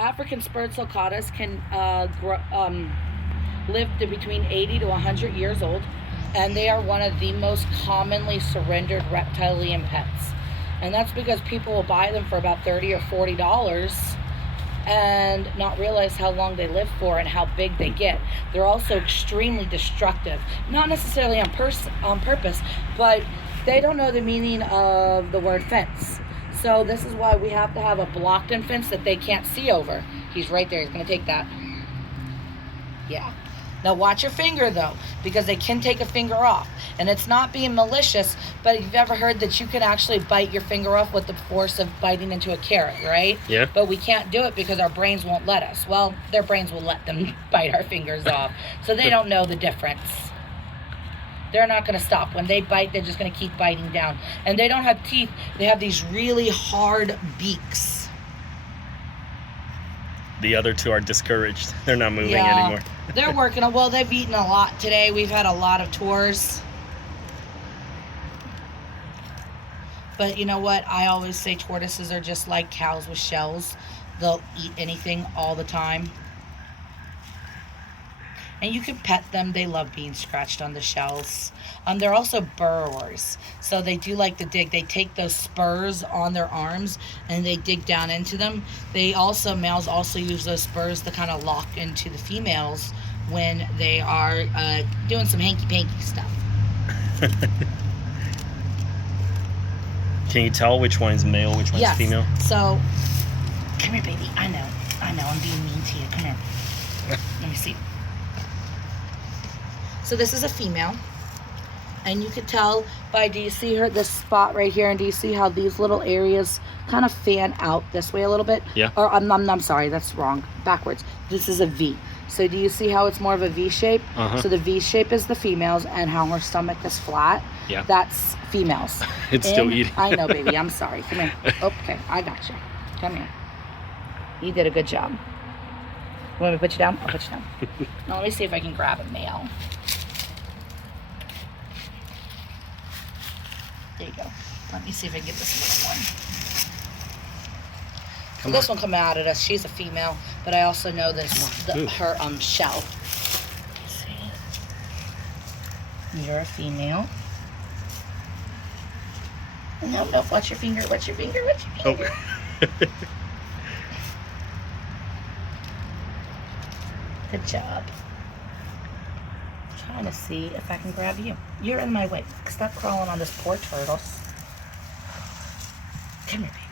African spurred sulcatas can live to between 80 to 100 years old, and they are one of the most commonly surrendered reptilian pets. And that's because people will buy them for about $30 or $40 and not realize how long they live for and how big they get. They're also extremely destructive, not necessarily on purpose, but they don't know the meaning of the word fence. So this is why we have to have a blocked-in fence that they can't see over. He's right there. He's going to take that. Yeah. Now watch your finger, though, because they can take a finger off. And it's not being malicious, but you've ever heard that you can actually bite your finger off with the force of biting into a carrot, right? Yeah. But we can't do it because our brains won't let us. Well, their brains will let them bite our fingers off. So they don't know the difference. They're not going to stop. When they bite, they're just going to keep biting down. And they don't have teeth. They have these really hard beaks. The other two are discouraged. They're not moving anymore. They're working. Well, they've eaten a lot today. We've had a lot of tours. But you know what? I always say tortoises are just like cows with shells. They'll eat anything all the time. And you can pet them. They love being scratched on the shells. They're also burrowers. So they do like to dig. They take those spurs on their arms and they dig down into them. Males also use those spurs to kind of lock into the females when they are doing some hanky-panky stuff. Can you tell which one's male, which one's female? So, come here, baby. I know, I'm being mean to you. Come here. Let me see. So this is a female, and you could tell by, do you see this spot right here, and do you see how these little areas kind of fan out this way a little bit? Yeah. Or I'm sorry, that's wrong, backwards. This is a V. So do you see how it's more of a V shape? Uh-huh. So the V shape is the females, and how her stomach is flat. Yeah. That's females. It's still eating. I know, baby. I'm sorry. Come here. Okay, I got you. Come here. You did a good job. You want me to put you down? I'll put you down. Now let me see if I can grab a male. There you go. Let me see if I can get this little one. This one coming out at us. She's a female, but I also know her shell. Let's see. You're a female. No. Watch your finger. Watch your finger. Watch your finger. Oh. Good job. I'm trying to see if I can grab you. You're in my way. Stop crawling on this poor turtles. Come here, baby.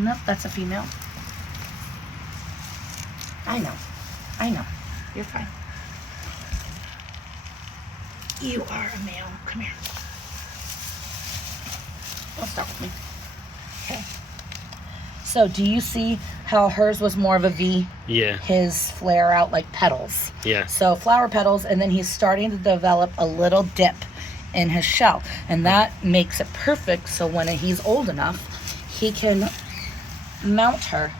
Nope, that's a female. I know. You're fine. You are a male. Come here. Don't start with me. Okay. So do you see how hers was more of a V? Yeah. His flare out like petals. Yeah. So flower petals, and then he's starting to develop a little dip in his shell. And that makes it perfect so when he's old enough, he can mount her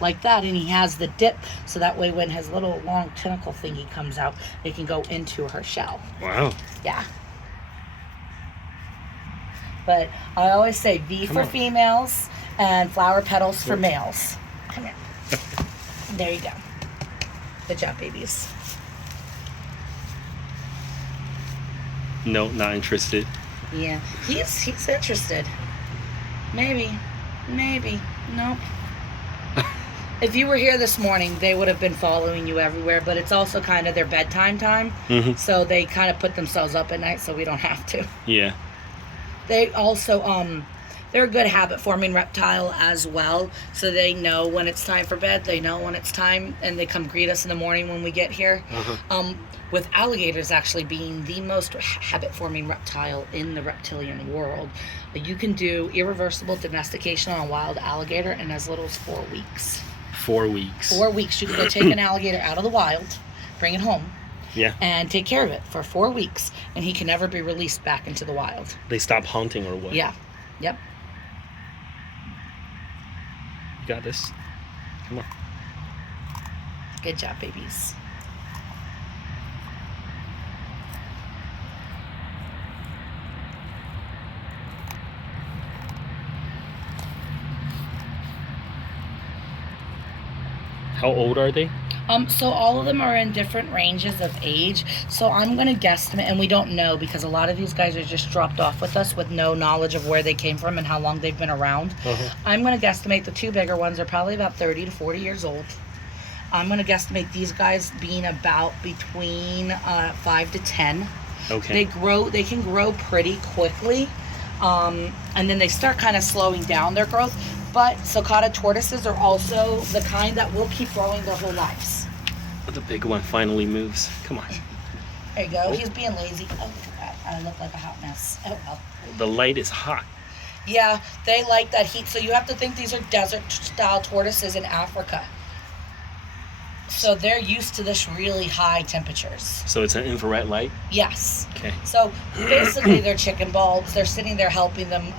like that, and he has the dip, so that way when his little long tentacle thingy comes out, it can go into her shell. Wow. Yeah. But I always say V for females and flower petals for males. Come here. There you go. Good job, babies. No, not interested. Yeah, he's interested. Maybe. Nope. If you were here this morning, they would have been following you everywhere, but it's also kind of their bedtime time. Mm-hmm. So they kind of put themselves up at night so we don't have to. Yeah. They also, they're a good habit-forming reptile as well. So they know when it's time for bed. They know when it's time, and they come greet us in the morning when we get here. Uh-huh. With alligators actually being the most habit-forming reptile in the reptilian world, you can do irreversible domestication on a wild alligator in as little as 4 weeks. 4 weeks. 4 weeks. You can go take an alligator out of the wild, bring it home, Yeah. and take care of it for 4 weeks, and he can never be released back into the wild. They stop hunting or what? Yeah. Yep. You got this. Come on. Good job, babies. How old are they? So all of them are in different ranges of age. So I'm gonna guesstimate, and we don't know because a lot of these guys are just dropped off with us with no knowledge of where they came from and how long they've been around. I'm gonna guesstimate the two bigger ones are probably about 30 to 40 years old. I'm gonna guesstimate these guys being about between 5 to 10. Okay. They can grow pretty quickly, and then they start kind of slowing down their growth. But Sulcata tortoises are also the kind that will keep growing their whole lives. The big one finally moves. Come on. There you go. Oh. He's being lazy. Oh, I look like a hot mess. Oh well. The light is hot. Yeah, they like that heat. So you have to think these are desert-style tortoises in Africa. So they're used to this really high temperatures. So it's an infrared light? Yes. Okay. So basically they're chicken bulbs. They're sitting there helping them.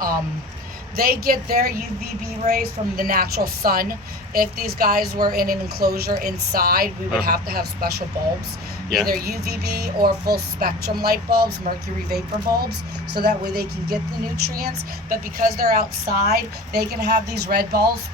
They get their UVB rays from the natural sun. If these guys were in an enclosure inside, we would have to have special bulbs. Yeah. Either UVB or full spectrum light bulbs, mercury vapor bulbs, so that way they can get the nutrients. But because they're outside, they can have these red bulbs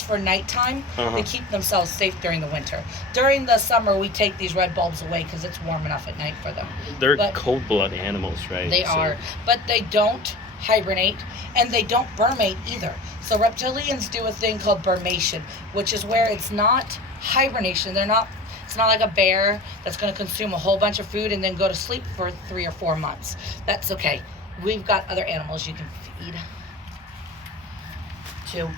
for nighttime to keep themselves safe during the winter. During the summer, we take these red bulbs away because it's warm enough at night for them. They're cold-blooded animals, right? They are, but they don't hibernate and they don't brumate either. So reptilians do a thing called brumation, which is where it's not hibernation. It's not like a bear that's going to consume a whole bunch of food and then go to sleep for 3 or 4 months. That's okay. We've got other animals you can feed too.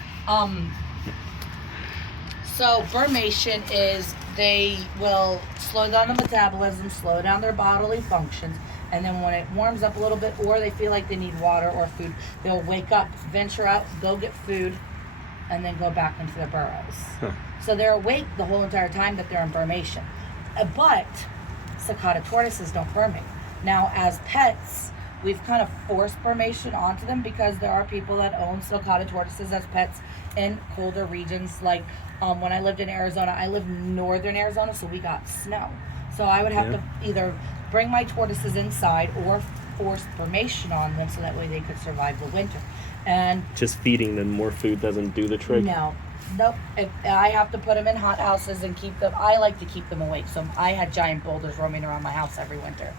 So brumation is they will slow down the metabolism, slow down their bodily functions, and then when it warms up a little bit or they feel like they need water or food, they'll wake up, venture out, go get food, and then go back into their burrows. So they're awake the whole entire time that they're in brumation. But Sulcata tortoises don't brumate. Now, as pets, we've kind of forced brumation onto them because there are people that own Sulcata tortoises as pets in colder regions. Like when I lived in Arizona, I lived in northern Arizona, so we got snow. So I would have to either bring my tortoises inside or force brumation on them so that way they could survive the winter. And just feeding them more food doesn't do the trick? Nope. I have to put them in hot houses and keep them. I like to keep them awake. So I had giant boulders roaming around my house every winter.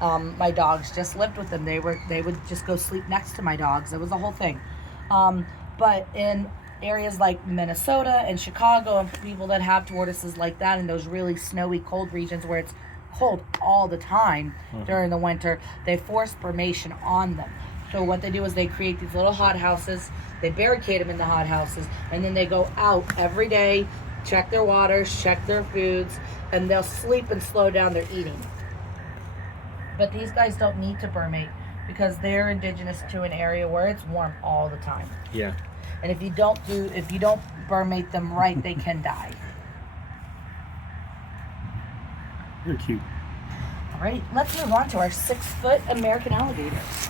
My dogs just lived with them. They would just go sleep next to my dogs. It was the whole thing. But in areas like Minnesota and Chicago and people that have tortoises like that in those really snowy, cold regions where it's cold all the time during the winter, they force brumation on them. So what they do is they create these little hot houses, they barricade them in the hot houses, and then they go out every day, check their waters, check their foods, and they'll sleep and slow down their eating. But these guys don't need to brumate because they're indigenous to an area where it's warm all the time. Yeah. And if you don't brumate them right, they can die. They're cute. All right, let's move on to our 6-foot American alligators.